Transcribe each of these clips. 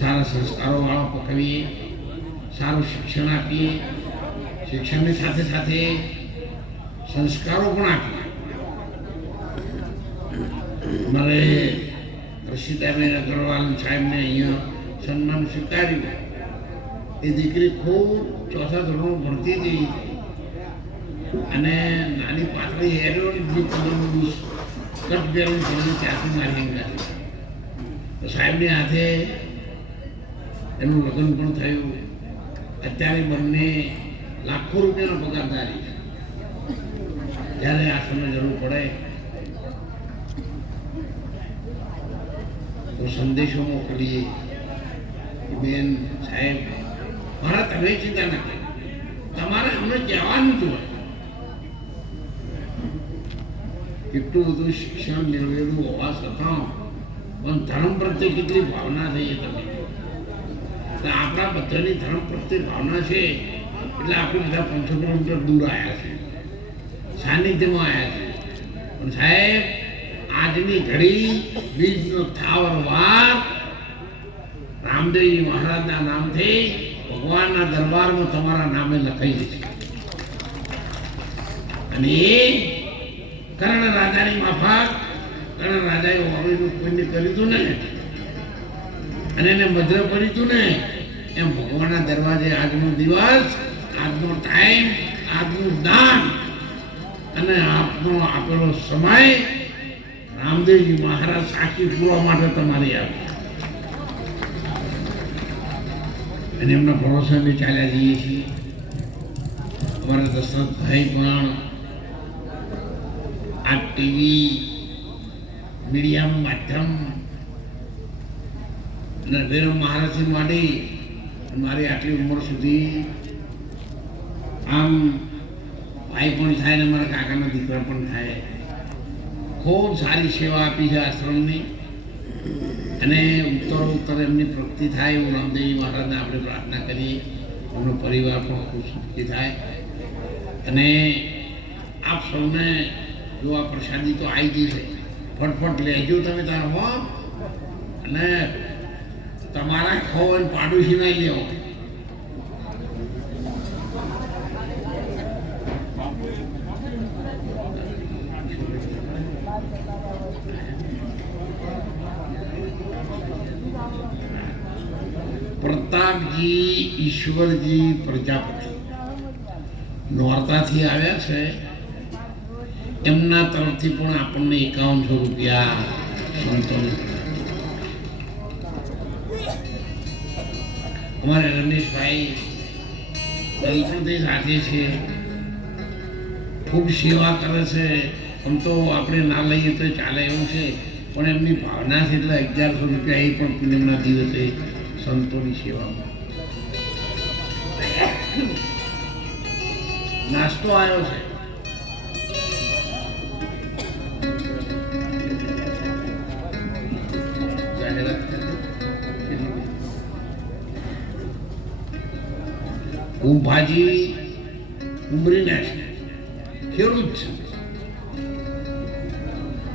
સારા સંસ્કારોવાળો પકવીએ, સારું શિક્ષણ આપીએ, શિક્ષણની સાથે સાથે સંસ્કારો પણ આપીએ. અમારે રશીદાબેન અગ્રવાલ સાહેબને અહીંયા સન્માન સ્વીકાર્યું. એ દીકરી ખૂબ ચોથા ધોરણ ભણતી હતી અને નાની પાતળી હેરોની બ્લુ કલરનું કટ પહેરવું પડ્યું ત્યાંથી મારી ગયા. તો સાહેબની હાથે એનું લગ્ન પણ થયું. અત્યારે બંને લાખો રૂપિયાનો પગારદારી. જ્યારે આ સમય જરૂર પડે તો સંદેશો મોકલીએ, બેન સાહેબ મારા તમે ચિંતા ના કરો, તમારે અમને કહેવાનું જ હોય. એટલું બધું શિક્ષણ મેળવેલું હોવા છતાં પણ ધર્મ પ્રત્યે કેટલી ભાવના થઈ એ તમે આપણા બધાની ધર્મ પ્રત્યે ભાવના છે એટલે આપણે બધા 500 કિલોમીટર દૂર આવ્યા છે, સાનિધ્યમાં આવ્યા છે. પણ સાહેબ આજની ઘડી બીજનો થાવર વાર રામદેવજી મહારાજના નામથી ભગવાનના દરબારમાં તમારા નામે લખાઈ છે. અને એ કર્ણ રાજાની માફક કર્ણ રાજાએ વાવીનું પુણ્ય કર્યું હતું ને અને એને મધ્ર પડ્યું હતું ને એમ ભગવાનના દરવાજે આજનો દિવસ, આજનો ટાઈમ, આજનું દાન અને આપનો આપેલો સમય રામદેવજી મહારાજ સાક્ષી પૂરવા માટે તમારી આવી અને એમના ભરોસાને ચાલ્યા જઈએ છીએ. અમારા દશરથભાઈ પણ આ ટીવી મીડિયા માધ્યમ અને વેરમ મહારાજથી માંડી મારી આટલી ઉંમર સુધી આમ ભાઈ પણ થાય ને મારા કાકાના દીકરા પણ થાય. ખૂબ સારી સેવા આપી છે આશ્રમની અને ઉત્તર એમની પ્રગતિ થાય એવું રામદેવજી મહારાજને આપણે પ્રાર્થના કરીએ. એમનો પરિવાર પણ ખૂબ સુખી થાય. અને આપ સૌને જો આ પ્રસાદી તો આવી ગઈ છે, ફટફટ લેજો તમે તાર હો. અને તમારા ખોવાને પાડોશી ના લેવો. પ્રતાપજી ઈશ્વરજી પ્રજાપતિ નોરતાથી આવ્યા છે. એમના તરફથી પણ આપણને 5100 રૂપિયા સંતોની. અમારે રમેશભાઈ દલપતિ સાથે છે, ખૂબ સેવા કરે છે. આમ તો આપણે ના લઈએ તો ચાલે એવું છે, પણ એમની ભાવના છે એટલે 1100 રૂપિયા એ પણ પૂનમના દિવસે સંતોની સેવામાં. નાસ્તો આવ્યો છે. કુંભાજી ઉમરીના છે, ખેડૂત છે.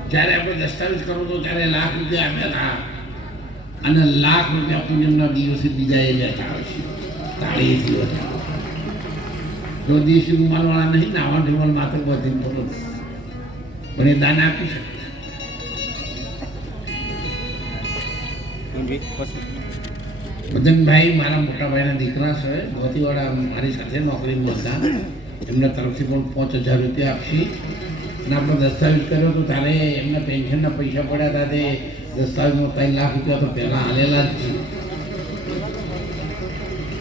જ્યારે આપણે દસ્તાવેજ કરો તો ત્યારે લાખ રૂપિયા આપ્યા હતા અને લાખ રૂપિયા પૂનમના દિવસે બીજા એ લેતા આવે છે તાળીથી વધારે. જો દેશી રૂમાલવાળા નહીં, નાવા રૂમાલ માત્ર બધી પડો પણ એ દાન આપી શકે. મદનભાઈ મારા મોટા ભાઈના દીકરા છે, ધોતીવાળા મારી સાથે નોકરીમાં હતા. એમના તરફથી પણ 5000 રૂપિયા આપશે. અને આપણો દસ્તાવેજ કર્યો તો ત્યારે એમના પેન્શનના પૈસા પડ્યા હતા તે દસ્તાવેજમાં 3 લાખ રૂપિયા તો પહેલાં હાલેલા જ છે.